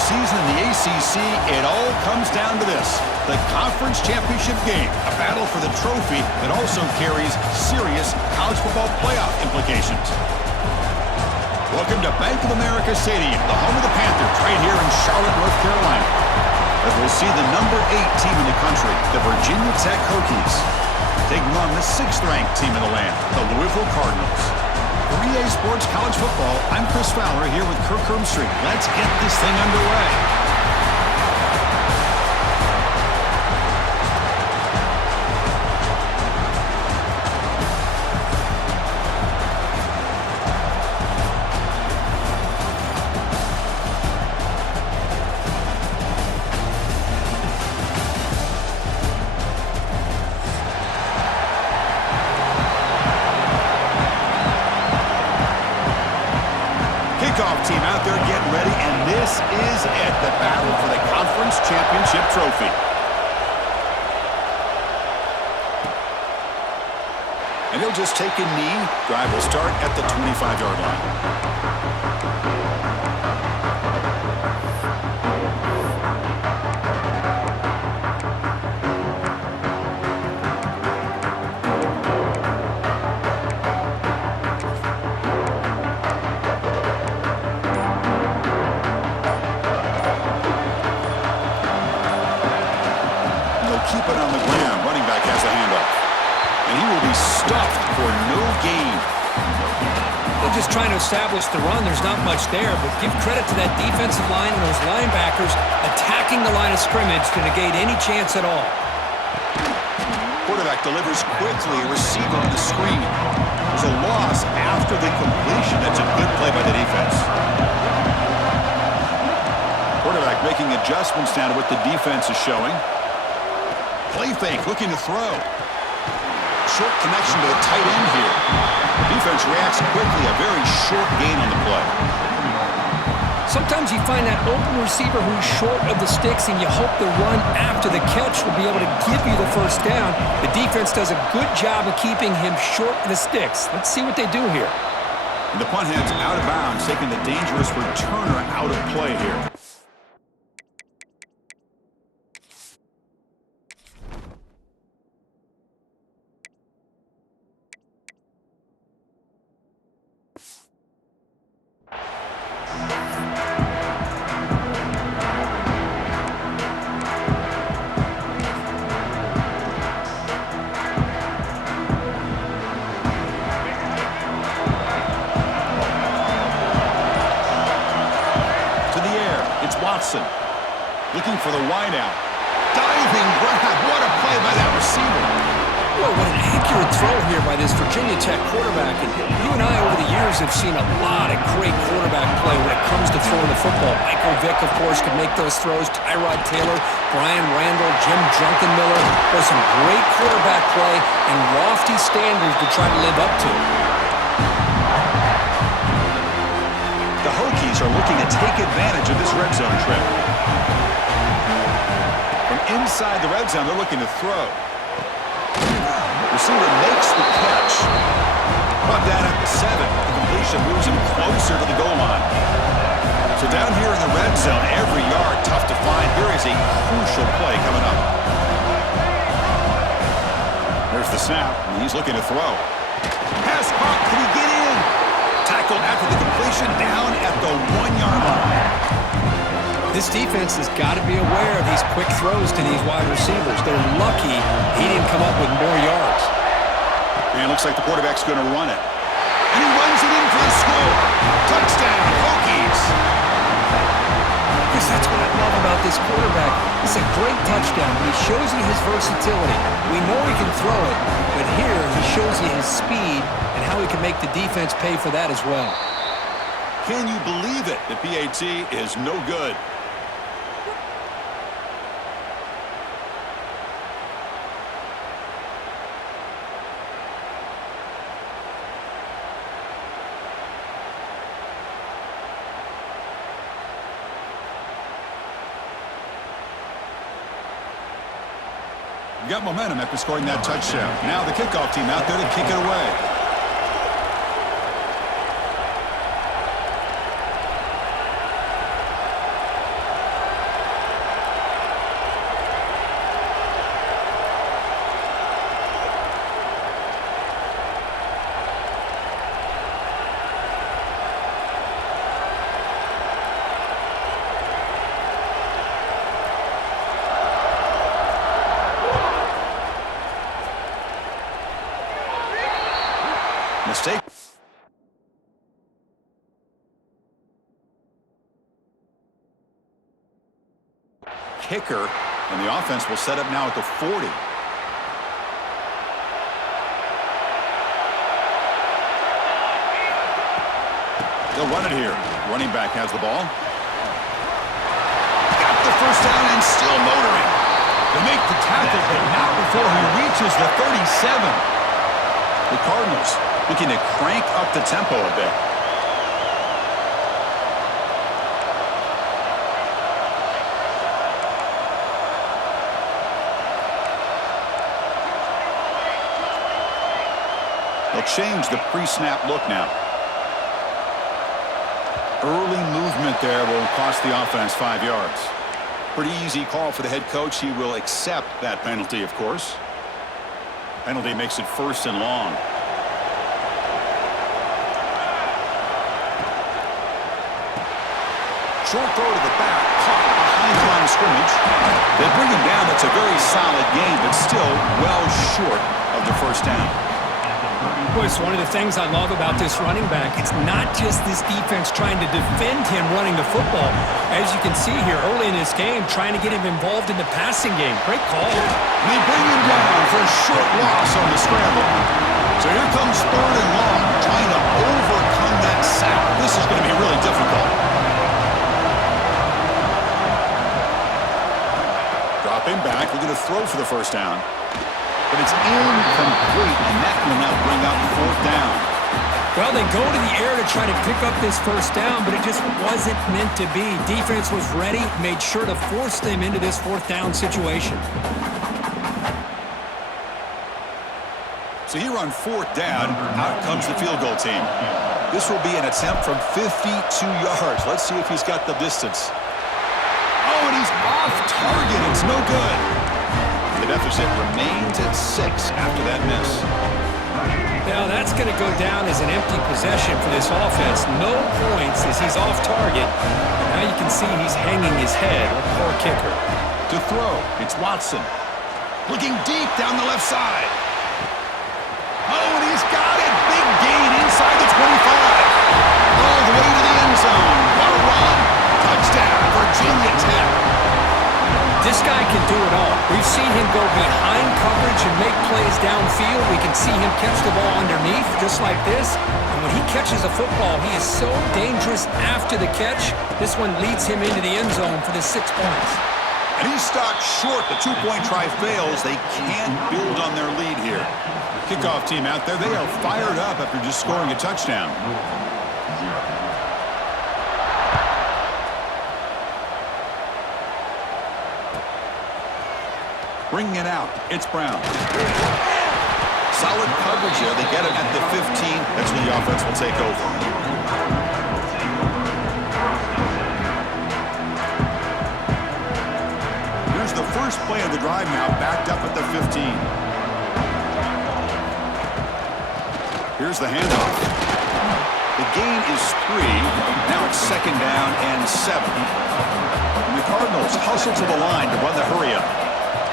season in the ACC, it all comes down to this: the conference championship game, a battle for the trophy that also carries serious college football playoff implications. Welcome to Bank of America Stadium, the home of the Panthers, right here in Charlotte, North Carolina, as we'll see the number 8 team in the country, the Virginia Tech Hokies, taking on the 6th-ranked team in the land, the Louisville Cardinals. For EA Sports College Football, I'm Chris Fowler here with Kirk Herbstreit. Let's get this thing underway. Team out there getting ready, and this is it, the battle for the conference championship trophy. And he'll just take a knee. Drive will start at the 25-yard line. Keep it on the ground. Running back has the handoff. And he will be stuffed for no gain. They're just trying to establish the run. There's not much there, but give credit to that defensive line and those linebackers attacking the line of scrimmage to negate any chance at all. Quarterback delivers quickly. A receiver on the screen. There's a loss after the completion. That's a good play by the defense. Quarterback making adjustments now to what the defense is showing. Play fake, looking to throw. Short connection to the tight end here. Defense reacts quickly, a very short gain on the play. Sometimes you find that open receiver who's short of the sticks, and you hope the run after the catch will be able to give you the first down. The defense does a good job of keeping him short of the sticks. Let's see what they do here. And the punt heads out of bounds, taking the dangerous returner out of play here. Watson looking for the wideout. Diving grab. What a play by that receiver. Boy, what an accurate throw here by this Virginia Tech quarterback. And you and I over the years have seen a lot of great quarterback play when it comes to throwing the football. Michael Vick, of course, could make those throws. Tyrod Taylor, Brian Randall, Jim Druckenmiller. There's some great quarterback play and lofty standards to try to live up to. The Hokies are looking to take advantage of this red zone trip. From inside the red zone, they're looking to throw. Receiver makes the catch. Brought down at the 7. The completion moves him closer to the goal line. So down here in the red zone, every yard tough to find. Here is a crucial play coming up. There's the snap, and he's looking to throw. Pass caught. Can he get in? Tackled after the completion, down at the 1-yard line. This defense has got to be aware of these quick throws to these wide receivers. They're lucky he didn't come up with more yards. And it looks like the quarterback's going to run it. And he runs it in for the score. Touchdown, Hokies. Because that's what I love about this quarterback. It's a great touchdown, but he shows you his versatility. We know he can throw it, but here he shows you his speed and how he can make the defense pay for that as well. Can you believe it? The PAT is no good. Got momentum after scoring that touchdown. Now the kickoff team out there to kick it away. Mistake. Kicker, and the offense will set up now at the 40. They'll run it here. Running back has the ball. Got the first down and still motoring. They make the tackle, but not before he reaches the 37. The Cardinals looking to crank up the tempo a bit. They'll change the pre-snap look now. Early movement there will cost the offense 5 yards. Pretty easy call for the head coach. He will accept that penalty, of course. Penalty makes it 1st and long. Short throw to the back, caught behind the line of scrimmage. They bring him down. That's a very solid gain, but still well short of the first down. Boy, it's one of the things I love about this running back. It's not just this defense trying to defend him running the football. As you can see here early in this game, trying to get him involved in the passing game. Great call. And they bring him down for a short loss on the scramble. So here comes 3rd and long, trying to overcome that sack. This is going to be really difficult. Dropping back, looking to throw for the first down. But it's incomplete, and that will now bring up 4th down. Well, they go to the air to try to pick up this first down, but it just wasn't meant to be. Defense was ready, made sure to force them into this 4th down situation. So here on 4th down, out comes the field goal team. This will be an attempt from 52 yards. Let's see if he's got the distance. Oh, and he's off target. It's no good. The deficit remains at 6 after that miss. Now that's going to go down as an empty possession for this offense. No points as he's off target. And now you can see he's hanging his head. A poor kicker. To throw, it's Watson. Looking deep down the left side. Oh, and he's got it. Big gain inside the 25. All the way to the end zone. What a run. Touchdown, Virginia Tech. This guy can do it all. We've seen him go behind coverage and make plays downfield. We can see him catch the ball underneath just like this. And when he catches a football, he is so dangerous after the catch. This one leads him into the end zone for the 6 points. And he's stopped short. The 2-point try fails. They can't build on their lead here. Kickoff team out there, they are fired up after just scoring a touchdown. Bringing it out, it's Brown. Solid coverage here. They get him at the 15. That's when the offense will take over. Here's the first play of the drive now, backed up at the 15. Here's the handoff. The gain is 3. Now it's 2nd down and 7. And the Cardinals hustle to the line to run the hurry-up.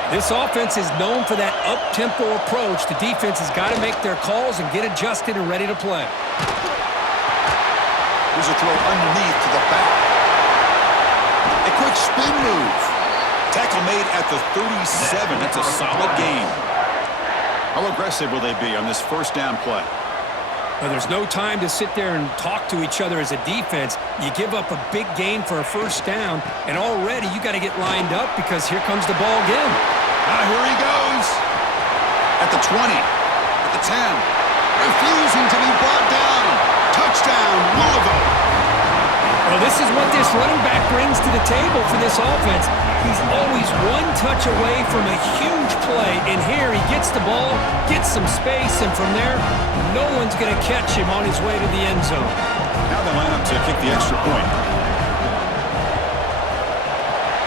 This offense is known for that up-tempo approach. The defense has got to make their calls and get adjusted and ready to play. Here's a throw underneath to the back. A quick spin move. Tackle made at the 37. That's a solid gain. How aggressive will they be on this 1st down play? Well, there's no time to sit there and talk to each other as a defense. You give up a big gain for a 1st down, and already you got to get lined up because here comes the ball again. Here he goes. At the 20, at the 10, refusing to be brought down. Touchdown, Louisville. Well, this is what this running back brings to the table for this offense. He's always one touch away from a huge play, and here he gets the ball, gets some space, and from there, no one's going to catch him on his way to the end zone. Now they line up to kick the extra point.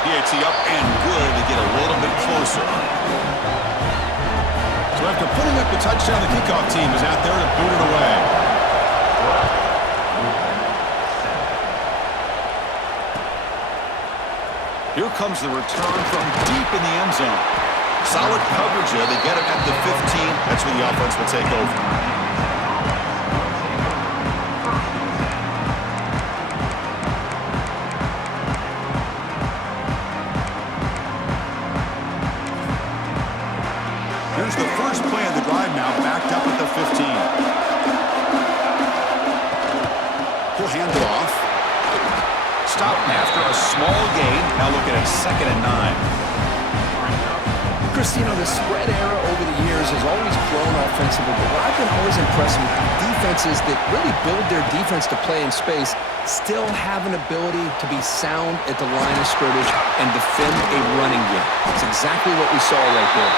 PAT up and good to get a little bit closer. So after putting up the touchdown, the kickoff team is out there to boot it away. Here comes the return from deep in the end zone. Solid coverage there. They get it at the 15. That's where the offense will take over. runs the first play of the drive now, backed up at the 15. He'll hand it off. Stop after a small gain. Now looking at 2nd and 9. Chris, you know, the spread era over the years has always grown offensively, but what I've been always impressed with defenses that really build their defense to play in space still have an ability to be sound at the line of scrimmage and defend a running game. That's exactly what we saw right there.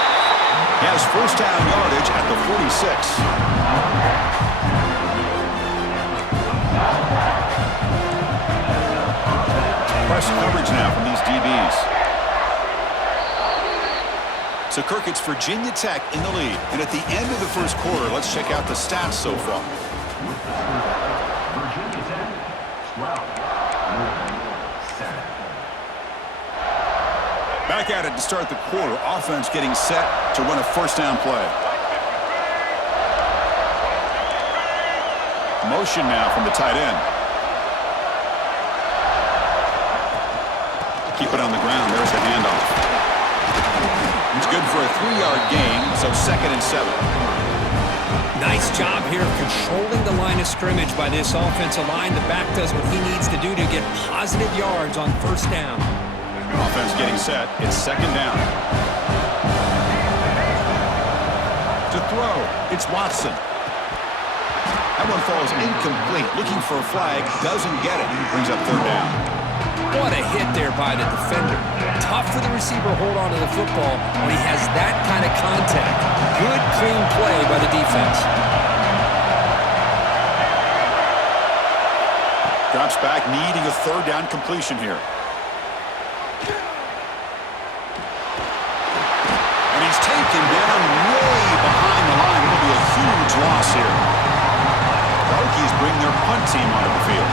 He has first down yardage at the 46. Press coverage now from these DBs. So, Kirk, it's Virginia Tech in the lead. And at the end of the first quarter, let's check out the stats so far. Virginia Tech, 12. Back at it to start the quarter. Offense getting set to run a first down play. Motion now from the tight end. Keep it on the ground. There's the handoff. It's good for a 3-yard gain, so 2nd and 7. Nice job here of controlling the line of scrimmage by this offensive line. The back does what he needs to do to get positive yards on first down. Offense getting set. It's 2nd down. To throw, it's Watson. That one falls incomplete. Looking for a flag, doesn't get it. Brings up 3rd down. What a hit there by the defender. Tough for the receiver to hold on to the football when he has that kind of contact. Good, clean play by the defense. Drops back, needing a 3rd down completion here. And he's taken down way behind the line. It'll be a huge loss here. The Hokies bring their punt team onto the field.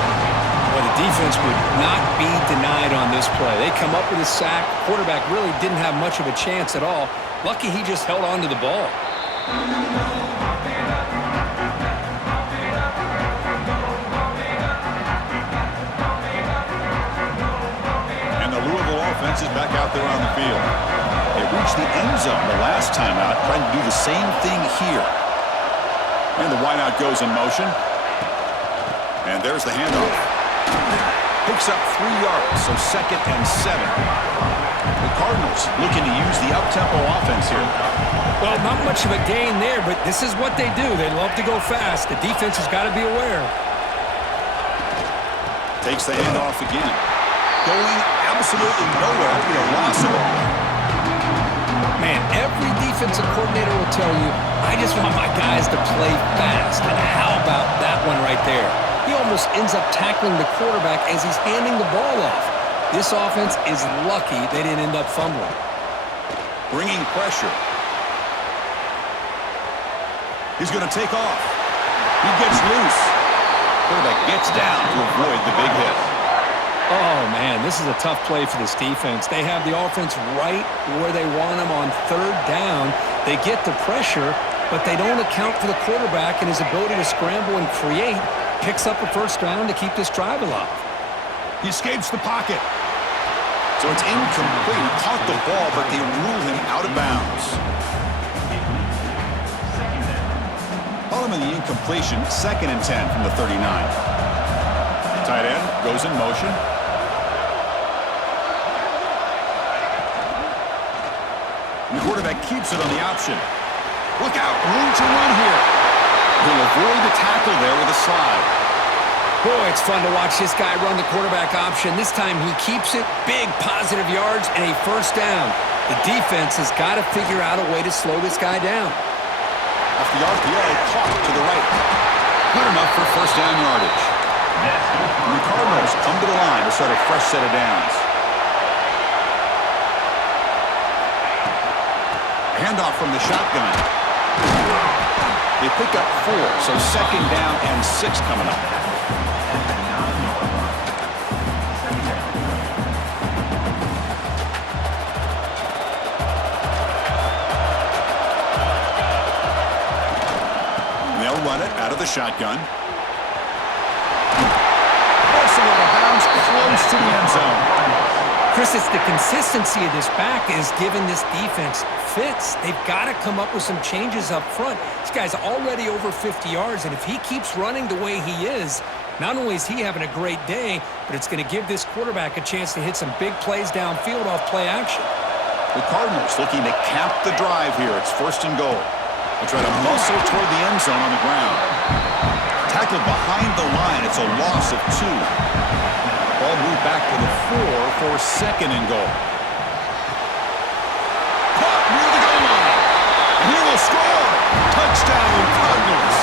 Well, the defense would not be denied on this play. They come up with a sack. Quarterback really didn't have much of a chance at all. Lucky he just held on to the ball. And the Louisville offense is back out there on the field. They reached the end zone the last time out, trying to do the same thing here. And the wideout goes in motion. And there's the handoff. Picks up 3 yards, so 2nd and 7. The Cardinals looking to use the up-tempo offense here. Well, not much of a gain there, but this is what they do. They love to go fast. The defense has got to be aware. Takes the handoff again. Going absolutely nowhere. It'll be a loss of it. Man, every defensive coordinator will tell you, I just want my guys to play fast. And how about that one right there? He almost ends up tackling the quarterback as he's handing the ball off. This offense is lucky they didn't end up fumbling. Bringing pressure. He's going to take off. He gets loose. Quarterback gets down to avoid the big hit. Oh, man, this is a tough play for this defense. They have the offense right where they want them on 3rd down. They get the pressure, but they don't account for the quarterback and his ability to scramble and create. Picks up a first down to keep this drive alive. He escapes the pocket. So it's incomplete. He caught the ball, but they rule him out of bounds. Following the incompletion, 2nd and 10 from the 39. Tight end goes in motion. And the quarterback keeps it on the option. Look out, room to run here. He'll avoid the tackle there with a slide. Boy, it's fun to watch this guy run the quarterback option. This time he keeps it, big positive yards, and a first down. The defense has got to figure out a way to slow this guy down. Off the RPO, caught to the right. Good enough for first down yardage. And the Cardinals come to the line to start a fresh set of downs. Handoff from the shotgun. They pick up 4, so 2nd down and 6 coming up. And they'll run it out of the shotgun. Also out of bounds, close to the end zone. Chris, it's the consistency of this back is giving this defense fits. They've got to come up with some changes up front. This guy's already over 50 yards, and if he keeps running the way he is, not only is he having a great day, but it's going to give this quarterback a chance to hit some big plays downfield off play action. The Cardinals looking to cap the drive here. It's 1st and goal. They try to muscle toward the end zone on the ground. Tackled behind the line. It's a loss of 2. Ball moved back to the 4 for 2nd and goal. Caught near the goal line. And he will score. Touchdown, Cardinals.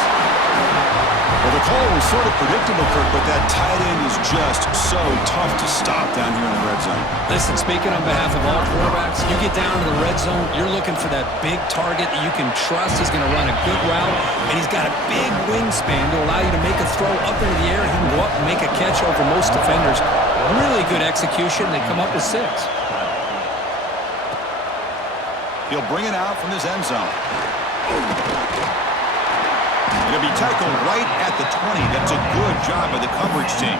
Well, the call was sort of predictable, Kirk, but that tight end is just so tough to stop down here in the red zone. Listen, speaking on behalf of all quarterbacks, you get down to the red zone, you're looking for that big target that you can trust. He's going to run a good route, and he's got a big wingspan to allow you to make a throw up into the air. He can go up and make a catch over most defenders. Really good execution. They come up with 6. He'll bring it out from his end zone. It'll be tackled right at the 20. That's a good job by the coverage team.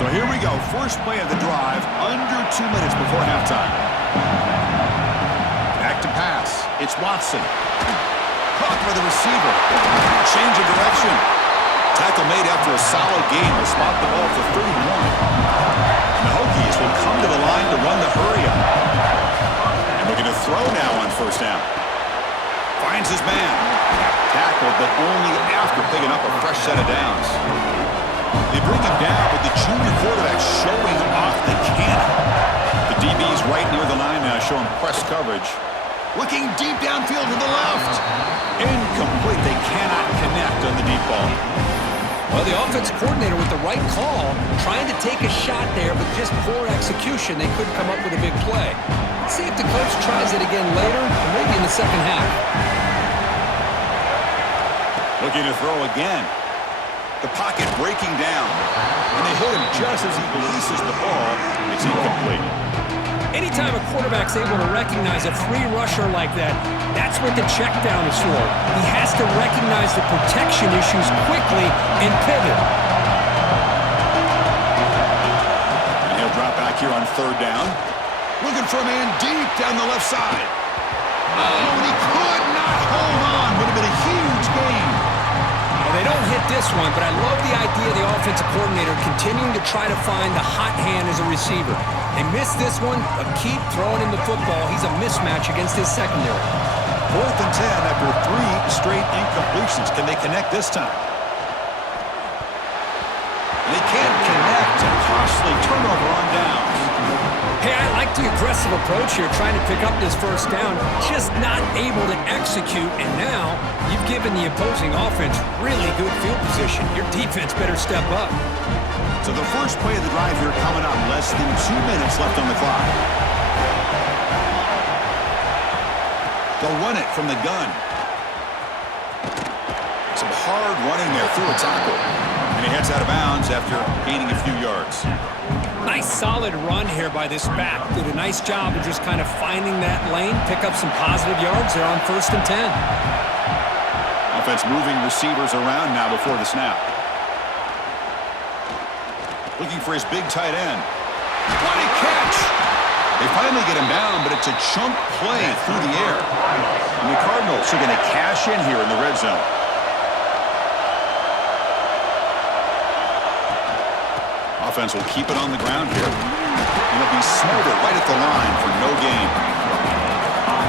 So here we go. First play of the drive, under 2 minutes before halftime. Back to pass. It's Watson. Caught by the receiver. Change of direction. Tackle made after a solid gain. Will spot the ball for 31. And the Hokies will come to the line to run the hurry up. And we're going to throw now on 1st down. Finds his man. Tackled, but only after picking up a fresh set of downs. They bring him down, but the junior quarterback showing off the cannon. The DB's right near the line now, showing press coverage. Looking deep downfield to the left. Incomplete. They cannot connect on the deep ball. Well, the offensive coordinator with the right call, trying to take a shot there, but just poor execution. They couldn't come up with a big play. Let's see if the coach tries it again later, or maybe in the second half. Looking to throw again. The pocket breaking down. And they hit him just as he releases the ball. It's incomplete. Anytime a quarterback's able to recognize a free rusher like that, that's what the check down is for. He has to recognize the protection issues quickly and pivot. And he'll drop back here on 3rd down. Looking for a man deep down the left side. Oh, and he could not hold on. Would have been a huge gain. Well, they don't hit this one, but I love the idea of the offensive coordinator continuing to try to find the hot hand as a receiver. They missed this one, but keep throwing him the football. He's a mismatch against his secondary. 4th and 10 after 3 straight incompletions. Can they connect this time? They can't connect. A costly turnover on downs. Hey, I like the aggressive approach here, trying to pick up this 1st down, just not able to execute, and now you've given the opposing offense really good field position. Your defense better step up. So the first play of the drive here coming up. Less than 2 minutes left on the clock. They'll run it from the gun. Some hard running there through a tackle. And he heads out of bounds after gaining a few yards. Nice solid run here by this back. Did a nice job of just kind of finding that lane, pick up some positive yards there on 1st and 10. Offense moving receivers around now before the snap. Looking for his big tight end. What a catch! They finally get him down, but it's a chunk play through the air. And the Cardinals are going to cash in here in the red zone. Offense will keep it on the ground here. And it'll be smothered right at the line for no gain.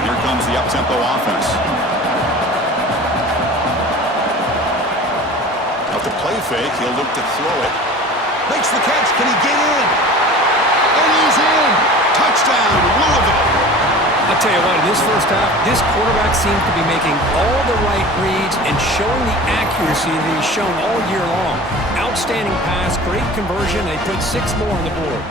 Here comes the up-tempo offense. Off the play fake, he'll look to throw it. Makes the catch. Can he get in? And he's in. Touchdown, Louisville. I'll tell you what, in this 1st half, this quarterback seems to be making all the right reads and showing the accuracy that he's shown all year long. Outstanding pass, great conversion. They put 6 more on the board.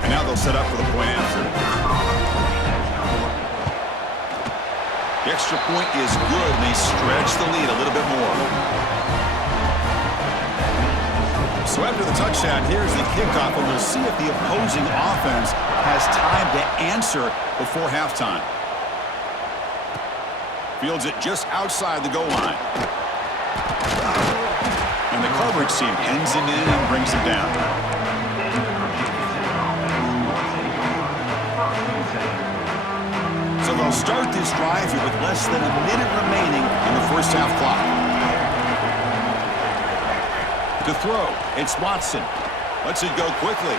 And now they'll set up for the point after. The extra point is good, and they stretch the lead a little bit more. So after the touchdown, here's the kickoff, and we'll see if the opposing offense has time to answer before halftime. Fields it just outside the goal line. And the coverage team ends him in and brings him down. So they'll start this drive here with less than a minute remaining in the first half clock. To throw, it's Watson. Lets it go quickly.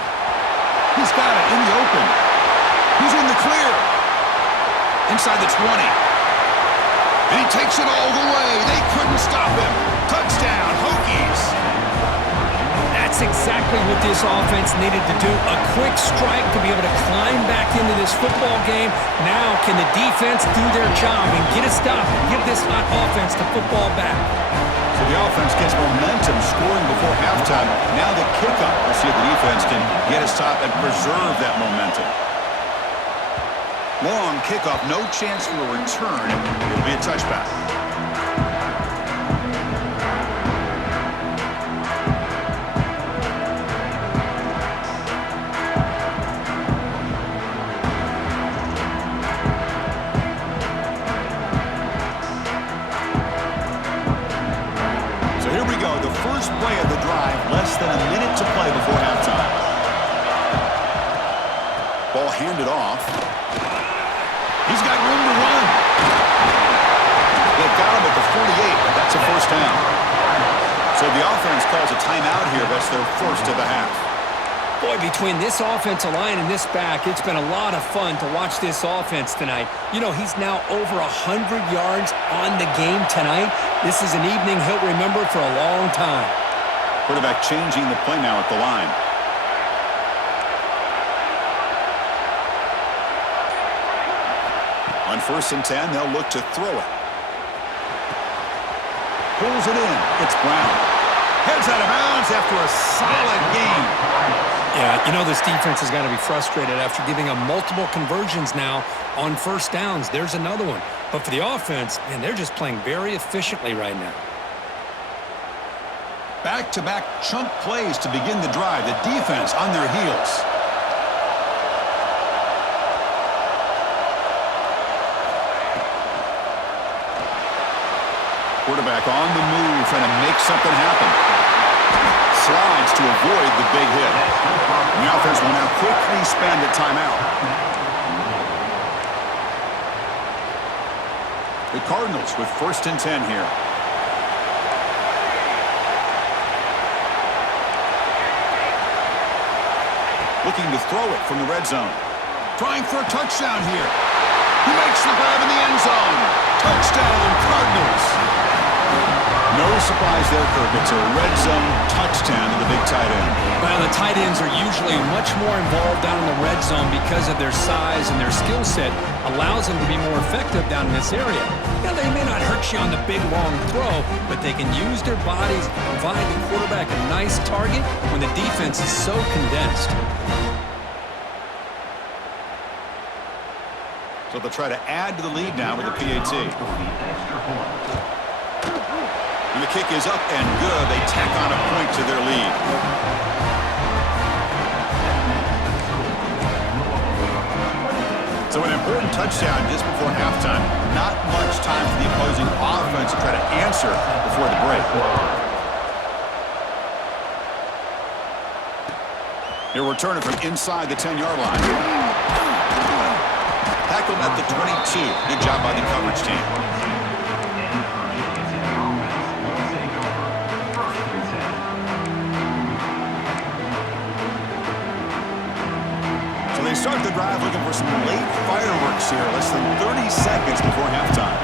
He's got it in the open. He's in the clear. Inside the 20. And he takes it all the way. They couldn't stop him. Touchdown, Hokies. That's exactly what this offense needed to do. A quick strike to be able to climb back into this football game. Now can the defense do their job and get a stop and give this hot offense the football back? So the offense gets momentum scoring before halftime. Now the kickoff. We'll see if the defense can get a stop and preserve that momentum. Long kickoff, no chance for a return. It'll be a touchback. So here we go, the first play of the drive, less than a minute to play before halftime. Ball handed off. He's got room to run. They've got him at the 48, but that's a first down. So the offense calls a timeout here. That's their first of the half. Boy, between this offensive line and this back, it's been a lot of fun to watch this offense tonight. You know, he's now over 100 yards on the game tonight. This is an evening he'll remember for a long time. Quarterback changing the play now at the line. On 1st and 10, they'll look to throw it. Pulls it in. It's Brown. Heads out of bounds after a solid game. Yeah, you know this defense has got to be frustrated after giving up multiple conversions now on first downs. There's another one. But for the offense, man, they're just playing very efficiently right now. Back-to-back chunk plays to begin the drive. The defense on their heels. Quarterback on the move, trying to make something happen. Slides to avoid the big hit. The offense will now quickly spend a timeout. The Cardinals with 1st and 10 here. Looking to throw it from the red zone. Trying for a touchdown here. He makes the grab in the end zone. Touchdown, Cardinals. No surprise there, Kirk. It's a red zone touchdown to the big tight end. Well, the tight ends are usually much more involved down in the red zone because of their size and their skill set allows them to be more effective down in this area. Now, they may not hurt you on the big, long throw, but they can use their bodies to provide the quarterback a nice target when the defense is so condensed. So they'll try to add to the lead now with the PAT. And the kick is up and good. They tack on a point to their lead. So an important touchdown just before halftime. Not much time for the opposing offense to try to answer before the break. They're returning from inside the 10-yard line. Tackled at the 22. Good job by the coverage team. So they start the drive looking for some late fireworks here. Less than 30 seconds before halftime.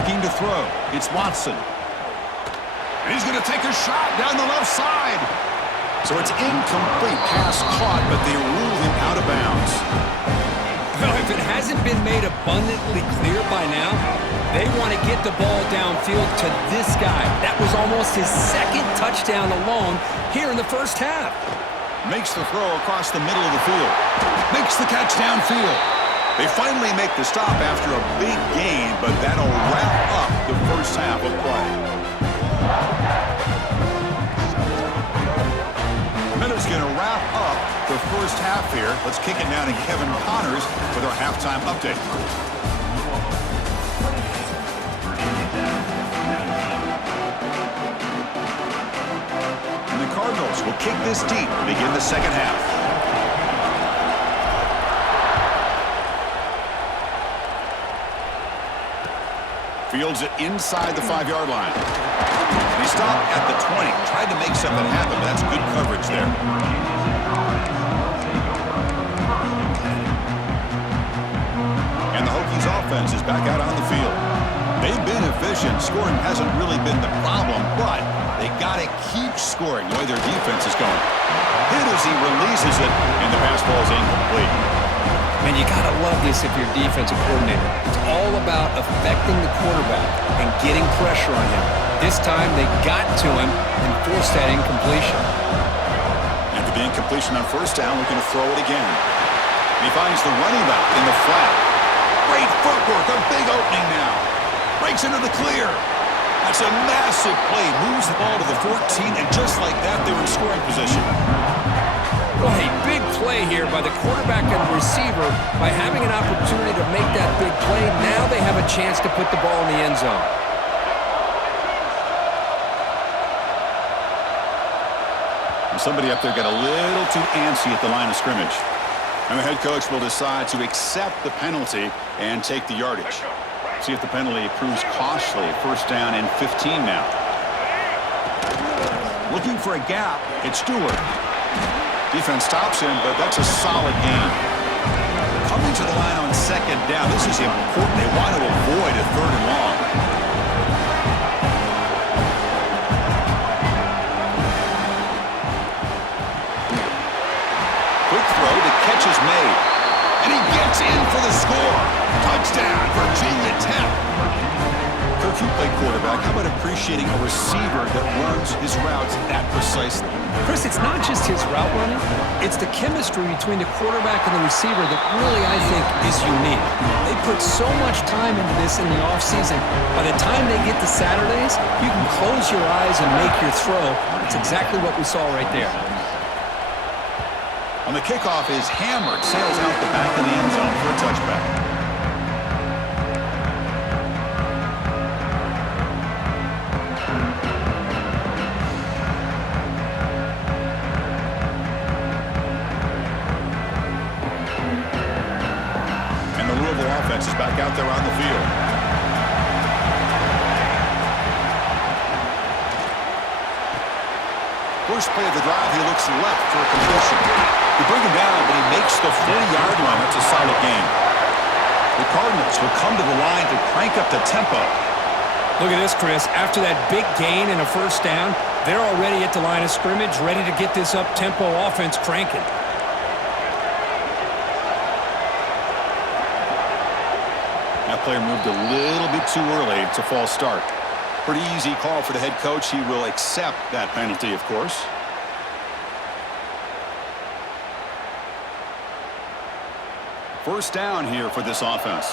Looking to throw. It's Watson. And he's going to take a shot down the left side. So it's incomplete, pass caught, but they rule him out of bounds. Well, if it hasn't been made abundantly clear by now, they want to get the ball downfield to this guy. That was almost his second touchdown alone here in the first half. Makes the throw across the middle of the field. Makes the catch downfield. They finally make the stop after a big gain, but that'll wrap up the first half of play. Miller's going to wrap up the first half here. Let's kick it down to Kevin Connors with our halftime update. kick this deep to begin the second half. Fields it inside the 5-yard line. And he stopped at the 20. Tried to make something happen, but that's good coverage there. And the Hokies offense is back out on the field. They've been efficient. Scoring hasn't really been the problem, but they got to keep scoring the way their defense is going. Hit as he releases it, and the pass ball is incomplete. Man, you got to love this if you're defensive coordinator. It's all about affecting the quarterback and getting pressure on him. This time, they got to him and forced that incompletion. After the incompletion on first down, we're going to throw it again. He finds the running back in the flat. Great footwork, a big opening now. Breaks into the clear. That's a massive play. Moves the ball to the 14, and just like that, they're in scoring position. Well, a big play here by the quarterback and the receiver by having an opportunity to make that big play. Now they have a chance to put the ball in the end zone. And somebody up there got a little too antsy at the line of scrimmage. And the head coach will decide to accept the penalty and take the yardage. See if the penalty proves costly. First down and 15 now. Looking for a gap. It's Stewart. Defense stops him, but that's a solid gain. Coming to the line on second down. This is important. They want to avoid a third and long. Quick throw. The catch is made. And he gets in for the score. Touchdown, Virginia Tech. Kirk, you played quarterback. How about appreciating a receiver that runs his routes that precisely? Chris, it's not just his route running. It's the chemistry between the quarterback and the receiver that really, I think, is unique. They put so much time into this in the offseason. By the time they get to Saturdays, you can close your eyes and make your throw. It's exactly what we saw right there. On the kickoff is hammered, sails out the back of the end zone for a touchback. And the Louisville offense is back out there on the field. First play of the drive, he looks left for a completion. They bring him down, but he makes the 40-yard line. That's a solid gain. The Cardinals will come to the line to crank up the tempo. Look at this, Chris. After that big gain and a first down, they're already at the line of scrimmage, ready to get this up-tempo offense cranking. That player moved a little bit too early. It's a false start. Pretty easy call for the head coach. He will accept that penalty, of course. First down here for this offense.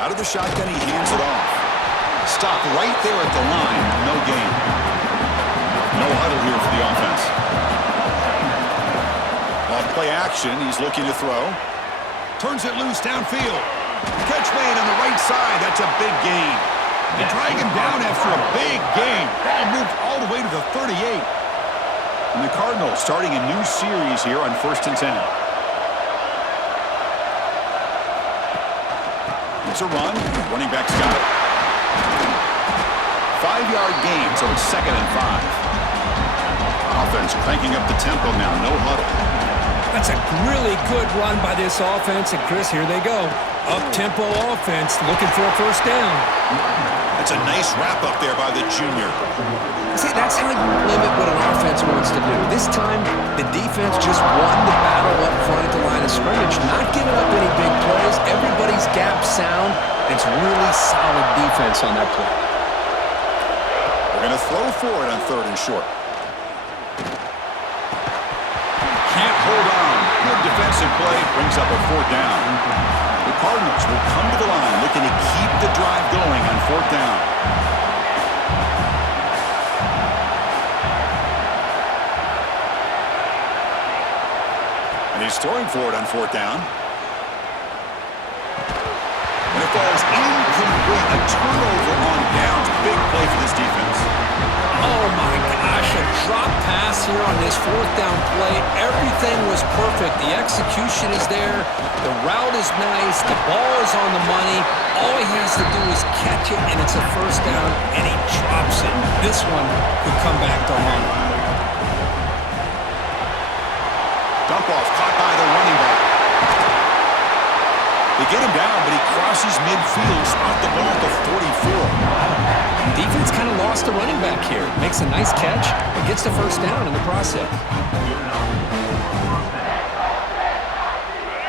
Out of the shotgun, he hands it off. Stop right there at the line. No gain. No huddle here for the offense. Off play action. He's looking to throw. Turns it loose downfield. Catch made on the right side. That's a big gain. They drag him down after a big gain. Ball moved all the way to the 38. And the Cardinals starting a new series here on 1st and 10. It's a run. Running back's got it. 5-yard gain, so it's 2nd and 5. Offense cranking up the tempo now. No huddle. That's a really good run by this offense. And, Chris, here they go. Up-tempo offense looking for a first down. That's a nice wrap-up there by the junior. See, that's how you limit what an offense wants to do. This time, the defense just won the battle up front at the line of scrimmage, not giving up any big plays. Everybody's gap sound. It's really solid defense on that play. They're going to throw for it on 3rd and short. Can't hold on. Good defensive play brings up a 4th down. The Cardinals will come to the line looking to keep the drive going on 4th down. And he's throwing for it on 4th down. And it falls incomplete. A turnover on downs. Big play for this defense. Oh my gosh, a drop pass here on this fourth down play. Everything was perfect. The execution is there. The route is nice. The ball is on the money. All he has to do is catch it, and it's a first down, and he drops it. This one could come back to haunt him. Dump off caught by the running back. They get him down, but he crosses midfield, spot the ball at the 44. Defense kind of lost the running back here. Makes a nice catch, but gets the first down in the process.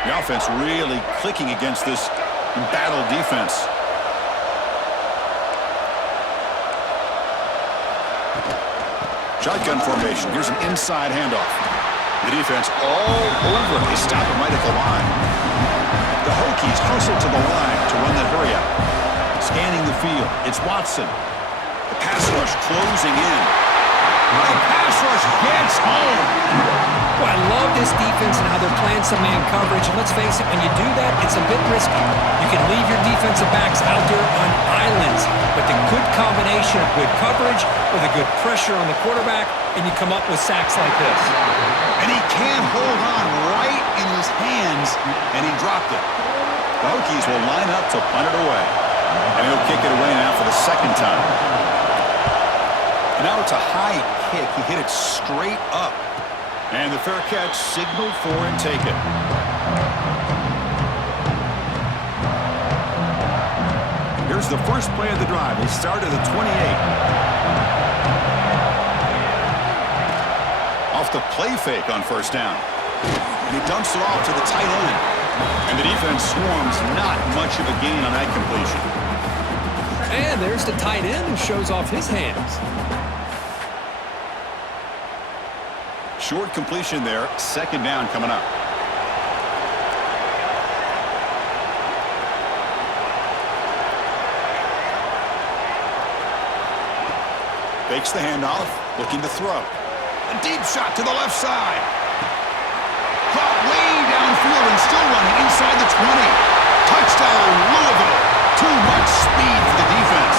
The offense really clicking against this embattled defense. Shotgun formation. Here's an inside handoff. The defense all over. They stop him right at the line. The Hokies hustle to the line to run that hurry up. Scanning the field. It's Watson. The pass rush closing in. The pass rush gets home. Well, I love this defense and how they're playing some man coverage. And let's face it, when you do that, it's a bit risky. You can leave your defensive backs out there on islands, but the good combination of good coverage with a good pressure on the quarterback, and you come up with sacks like this. And he can't hold on right in his hands, and he dropped it. The Hokies will line up to punt it away. And he'll kick it away now for the second time. And now it's a high kick. He hit it straight up. And the fair catch signaled for and taken. Here's the first play of the drive. They start at the 28. Off the play fake on first down. And he dumps it off to the tight end. And the defense swarms, not much of a gain on that completion. And there's the tight end who shows off his hands. Short completion there. Second down coming up. Fakes the handoff, looking to throw. A deep shot to the left side. Caught way downfield and still running inside the 20. Touchdown, Louisville. Too much speed for the defense.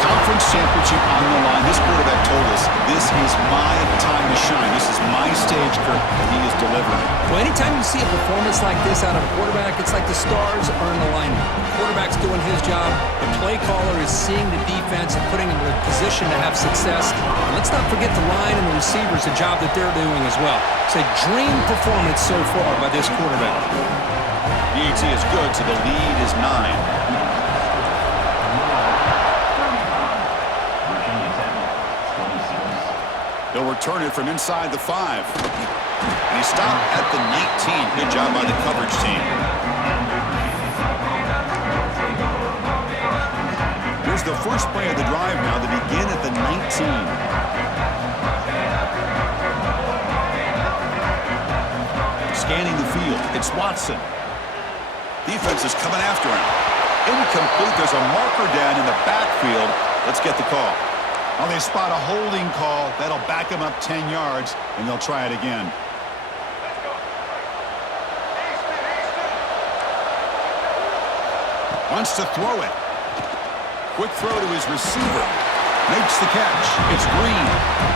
Conference championship on the line. This quarterback told us, this is my time to shine. This is my stage, Kirk, and he is delivering. Well, anytime you see a performance like this out of a quarterback, it's like the stars are in alignment. The quarterback's doing his job. The play caller is seeing the defense and putting them in a position to have success. And let's not forget the line and the receivers, the job that they're doing as well. It's a dream performance so far by this quarterback. The ET is good, so the lead is 9. They'll return it from inside the 5. And he stopped at the 19. Good job by the coverage team. Here's the first play of the drive now. They begin at the 19. Scanning the field. It's Watson. Defense is coming after him. Incomplete. There's a marker down in the backfield. Let's get the call. Well, they spot a holding call. That'll back them up 10 yards, and they'll try it again. Wants to throw it. Quick throw to his receiver. Makes the catch. It's Green.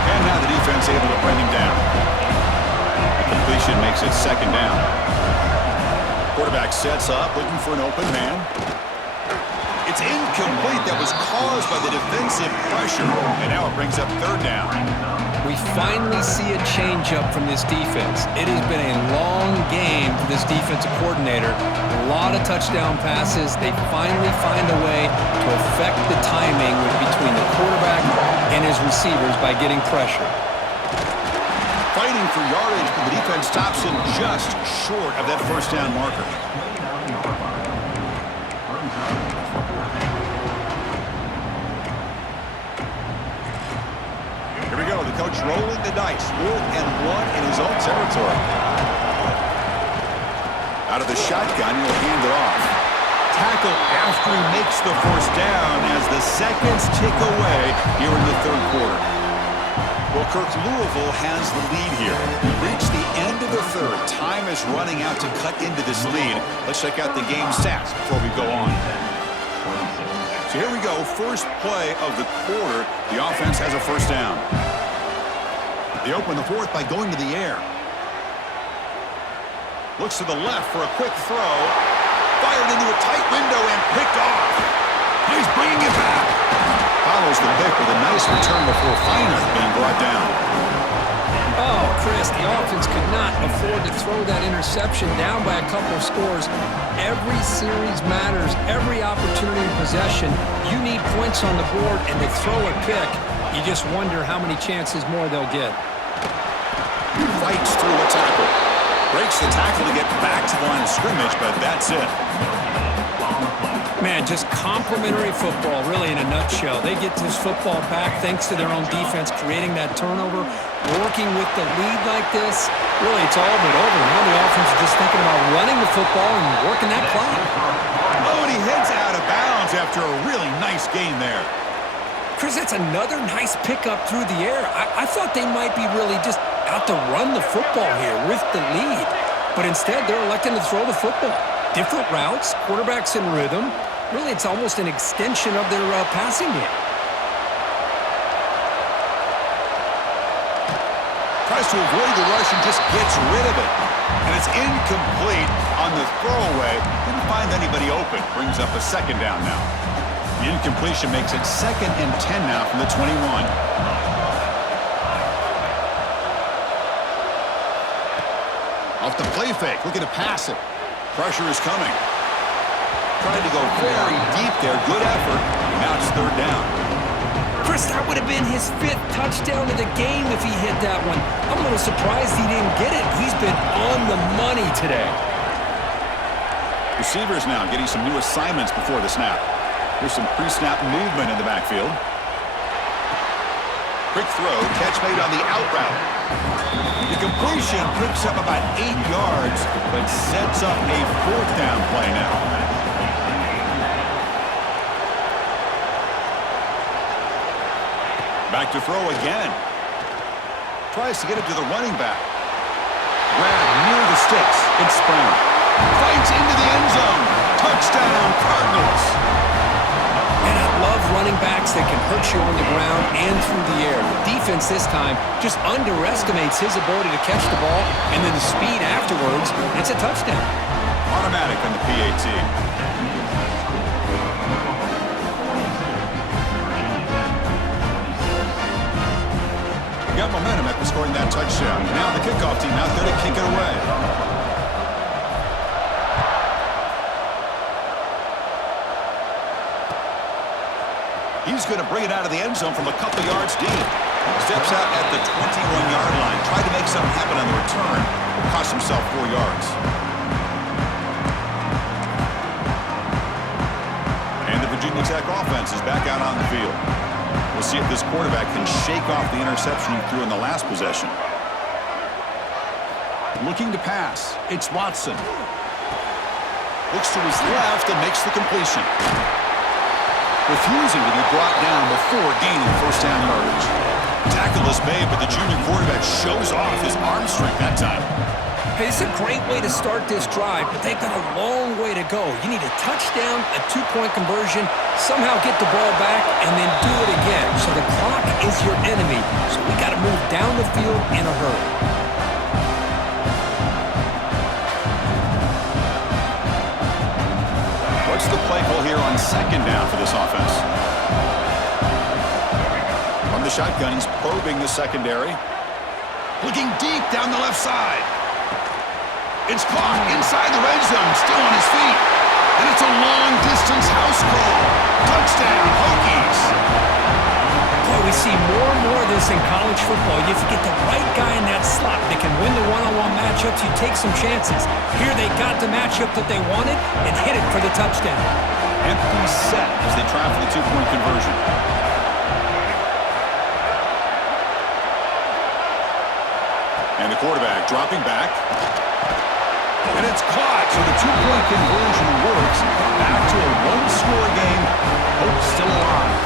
And now the defense able to bring him down. The completion makes it second down. Quarterback sets up, looking for an open man. It's incomplete. That was caused by the defensive pressure. And now it brings up third down. We finally see a change-up from this defense. It has been a long game for this defensive coordinator. A lot of touchdown passes. They finally find a way to affect the timing between the quarterback and his receivers by getting pressure. Fighting for yardage, but the defense stops him just short of that first down marker. Here we go, the coach rolling the dice. 4th and 1 in his own territory. Out of the shotgun, he'll hand it off. Tackle after he makes the first down as the seconds tick away here in the third quarter. Well, Kirk, Louisville has the lead here. We've reached the end of the third. Time is running out to cut into this lead. Let's check out the game stats before we go on. So here we go, first play of the quarter. The offense has a first down. They open the fourth by going to the air. Looks to the left for a quick throw. Fired into a tight window and picked off. He's bringing it back. Follows the pick with a nice return before finally being brought down. Oh, Chris, the offense could not afford to throw that interception down by a couple of scores. Every series matters. Every opportunity in possession, you need points on the board, and to throw a pick, you just wonder how many chances more they'll get. Fights through a tackle. Breaks the tackle to get back to the line of scrimmage, but that's it. Man, just complimentary football, really, in a nutshell. They get this football back thanks to their own defense, creating that turnover, working with the lead like this. Really, it's all but over. Now the offense is just thinking about running the football and working that clock. Oh, and he heads out of bounds after a really nice gain there. Chris, that's another nice pickup through the air. I thought they might be really just out to run the football here with the lead. But instead, they're electing to throw the football. Different routes, quarterbacks in rhythm. Really, it's almost an extension of their passing game. Tries to avoid the rush and just gets rid of it. And it's incomplete on the throwaway. Didn't find anybody open. Brings up a second down now. The incompletion makes it 2nd and 10 now from the 21. Off the play fake, looking to pass it. Pressure is coming. Tried to go very deep there. Good effort. Now it's 3rd down. Chris, that would have been his 5th touchdown of the game if he hit that one. I'm a little surprised he didn't get it. He's been on the money today. Receivers now getting some new assignments before the snap. There's some pre-snap movement in the backfield. Quick throw, catch made on the out route. The completion picks up about 8 yards, but sets up a 4th down play now. Back to throw again. Tries to get it to the running back. Grab near the sticks. It's Springer. Fights into the end zone. Touchdown, Cardinals. And I love running backs that can hurt you on the ground and through the air. The defense this time just underestimates his ability to catch the ball, and then the speed afterwards, it's a touchdown. Automatic on the PAT. Got momentum after scoring that touchdown. Now the kickoff team out there to kick it away. He's going to bring it out of the end zone from a couple yards deep. Steps out at the 21-yard line. Tried to make something happen on the return. Cost himself 4 yards. And the Virginia Tech offense is back out on the field. We'll see if this quarterback can shake off the interception he threw in the last possession. Looking to pass. It's Watson. Looks to his left and makes the completion. Refusing to be brought down before gaining first down yardage. Tackle is made, but the junior quarterback shows off his arm strength that time. Hey, it's a great way to start this drive, but they've got a long way to go. You need a touchdown, a 2-point conversion, somehow get the ball back, and then do it again. So the clock is your enemy. So we got to move down the field in a hurry. What's the play call here on 2nd down for this offense? From the shotgun, he's probing the secondary. Looking deep down the left side. It's caught inside the red zone, still on his feet. And it's a long-distance house call. Touchdown, Hokies. Boy, we see more and more of this in college football. If you get the right guy in that slot that can win the one-on-one matchups, you take some chances. Here they got the matchup that they wanted and hit it for the touchdown. Empty set as they try for the 2-point conversion. And the quarterback dropping back. And it's caught, so the 2-point conversion works. Back to a 1-score game. Hope still alive.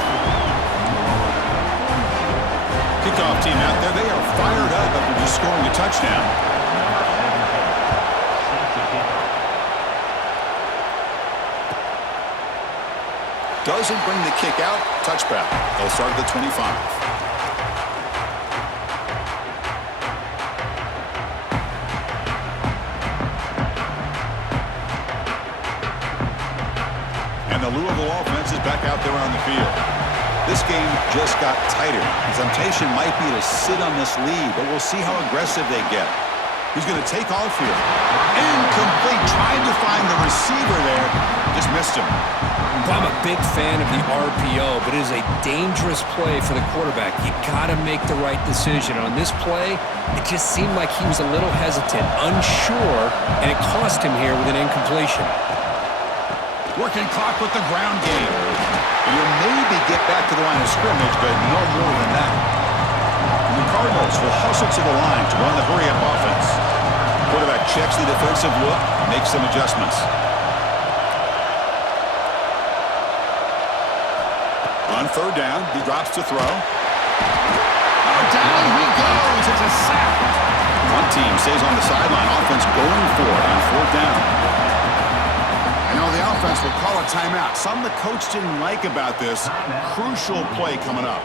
Kickoff team out there. They are fired up after just scoring a touchdown. Doesn't bring the kick out. Touchback. They'll start at the 25. And the Louisville offense is back out there on the field. This game just got tighter. The temptation might be to sit on this lead, but we'll see how aggressive they get. He's going to take off here. Incomplete. Trying to find the receiver there. Just missed him. I'm a big fan of the RPO, but it is a dangerous play for the quarterback. You got to make the right decision. On this play, it just seemed like he was a little hesitant, unsure, and it cost him here with an incompletion. Working clock with the ground game. You'll maybe get back to the line of scrimmage, but no more than that. And the Cardinals will hustle to the line to run the hurry-up offense. Quarterback checks the defensive look, makes some adjustments. On third down, he drops to throw. Oh, down he goes. It's a sack. One team stays on the sideline. Offense going for it on fourth down. I know the offense will call a timeout. Something the coach didn't like about this. Crucial play coming up.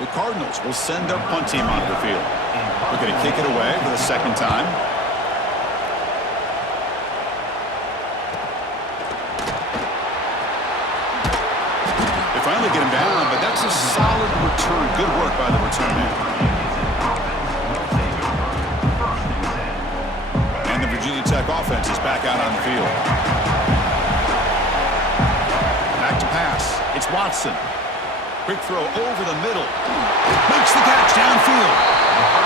The Cardinals will send their punt team onto the field. They're going to kick it away for the second time. They finally get him down, but that's a solid return. Good work by the return man. And the Virginia Tech offense is back out on the field. Back to pass. It's Watson. Quick throw over the middle. Makes the catch downfield.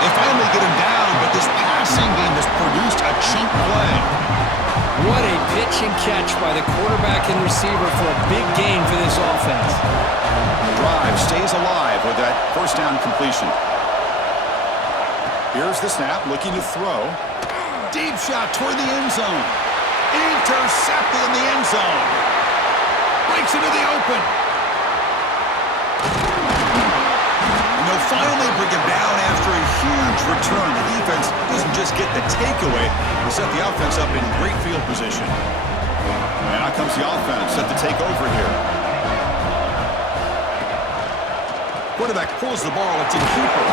They finally get him down, but this passing game has produced a chunk play. What a pitch and catch by the quarterback and receiver for a big gain for this offense. The drive stays alive with that first down completion. Here's the snap, looking to throw. Deep shot toward the end zone. Intercepted in the end zone. Breaks into the open. And they'll finally bring him down after a huge return. The defense doesn't just get the takeaway, they set the offense up in great field position. And out comes the offense set to take over here. Quarterback pulls the ball. It's a keeper.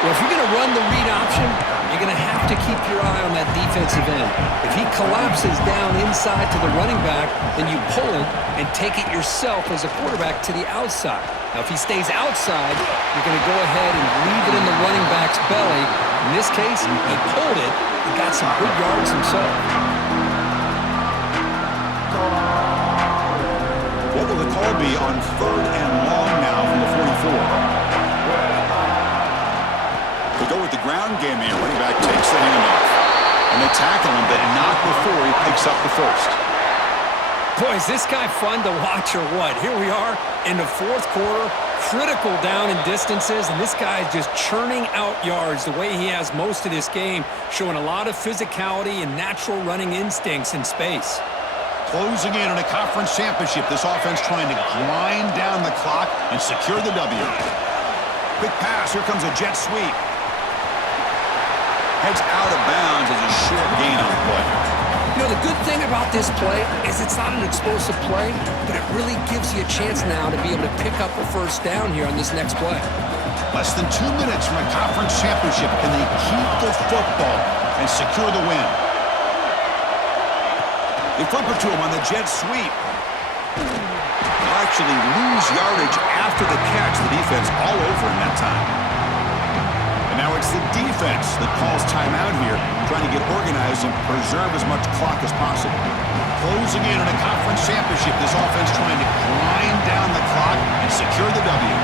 Well, if you're going to run the read option, you're going to have to keep your eye on that defensive end. If he collapses down inside to the running back, then you pull it and take it yourself as a quarterback to the outside. Now, if he stays outside, you're going to go ahead and leave it in the running back's belly. In this case, he pulled it and got some good yards himself. What will the call be on third and long now from the 44? They go with the ground game here. Running back takes the handoff. And they tackle him, but not before he picks up the first. Boy, is this guy fun to watch or what? Here we are in the fourth quarter, critical down in distances, and this guy is just churning out yards the way he has most of this game, showing a lot of physicality and natural running instincts in space. Closing in on a conference championship, this offense trying to grind down the clock and secure the W. Quick pass, here comes a jet sweep. Heads out of bounds as a short gain on the play. You know, the good thing about this play is it's not an explosive play, but it really gives you a chance now to be able to pick up a first down here on this next play. Less than 2 minutes from a conference championship. Can they keep the football and secure the win? They flip it to him on the jet sweep. They'll actually lose yardage after the catch. The defense all over him that time. And now it's the defense that calls timeout here, trying to get organized and preserve as much clock as possible. Closing in on a conference championship, this offense trying to grind down the clock and secure the W.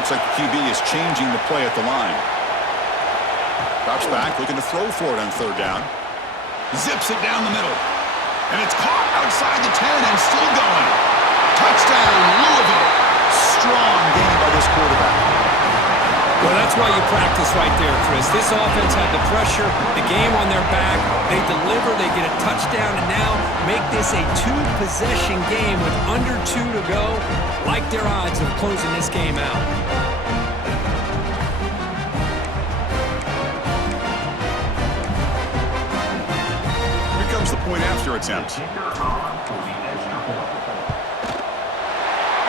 Looks like the QB is changing the play at the line. Drops back, looking to throw for it on third down. Zips it down the middle. And it's caught outside the 10 and still going. Touchdown, Louisville. Strong game by this quarterback. Well, that's why you practice right there, Chris. This offense had the pressure, the game on their back. They deliver, they get a touchdown, and now make this a two-possession game with under 2 to go. Like their odds of closing this game out. point after attempt.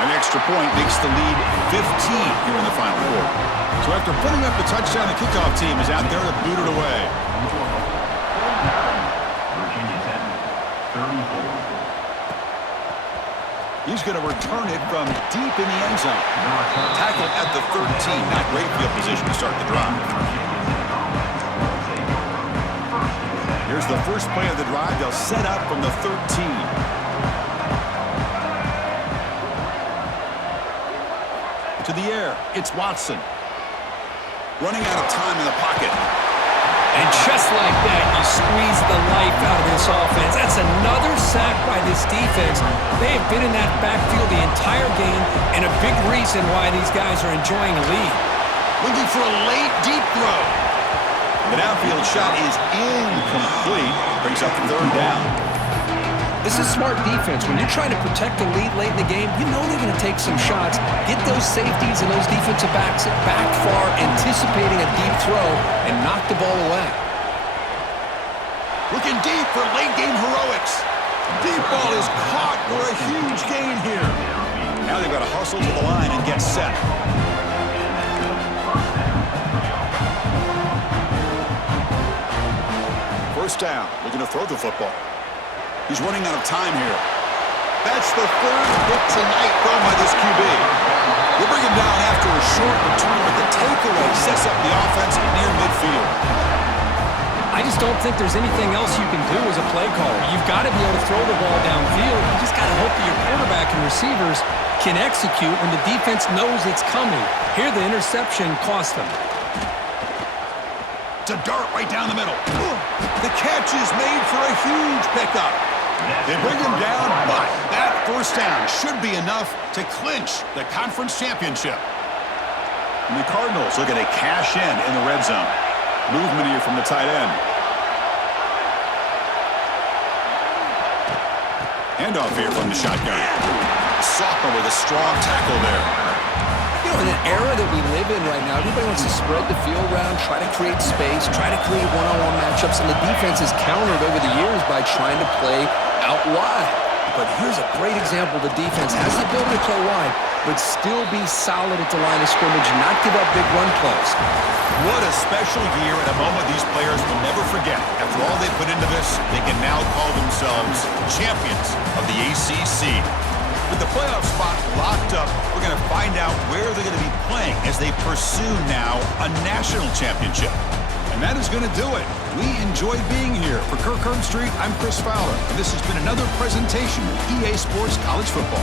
An extra point makes the lead 15 here in the final quarter. So after putting up the touchdown, the kickoff team is out there to boot it away. Virginia Tech, 34. He's going to return it from deep in the end zone. Tackle at the 13. Not great field position to start the drive. Here's the first play of the drive. They'll set up from the 13. To the air, it's Watson. Running out of time in the pocket. And just like that, you squeeze the life out of this offense. That's another sack by this defense. They have been in that backfield the entire game, and a big reason why these guys are enjoying a lead. Looking for a late, deep throw. The downfield shot is incomplete. Brings up the third down. This is smart defense. When you're trying to protect the lead late in the game, you know they're going to take some shots, get those safeties and those defensive backs back far, anticipating a deep throw, and knock the ball away. Looking deep for late-game heroics. Deep ball is caught for a huge gain here. Now they've got to hustle to the line and get set. First down, looking to throw the football. He's running out of time here. That's the third hit tonight thrown by this QB. We'll bring him down after a short return, but the takeaway sets up the offense near midfield. I just don't think there's anything else you can do as a play caller. You've got to be able to throw the ball downfield. You just got to hope that your quarterback and receivers can execute when the defense knows it's coming. Here, the interception cost them. It's a dart right down the middle. The catch is made for a huge pickup. They bring him down, but that first down should be enough to clinch the conference championship. And the Cardinals looking to cash in the red zone. Movement here from the tight end. Handoff here from the shotgun. Sophomore with a strong tackle there. You know, in an era that we live in right now, everybody wants to spread the field around, try to create space, try to create one-on-one matchups, and the defense is countered over the years by trying to play out wide. But here's a great example. The defense has the ability to play wide, but still be solid at the line of scrimmage, not give up big run plays. What a special year and a moment these players will never forget. After all they put into this, they can now call themselves champions of the ACC. With the playoff spot locked up, we're going to find out where they're going to be playing as they pursue now a national championship. And that is going to do it. We enjoyed being here. For Kirk Herbstreit, I'm Chris Fowler, and this has been another presentation of EA Sports College Football.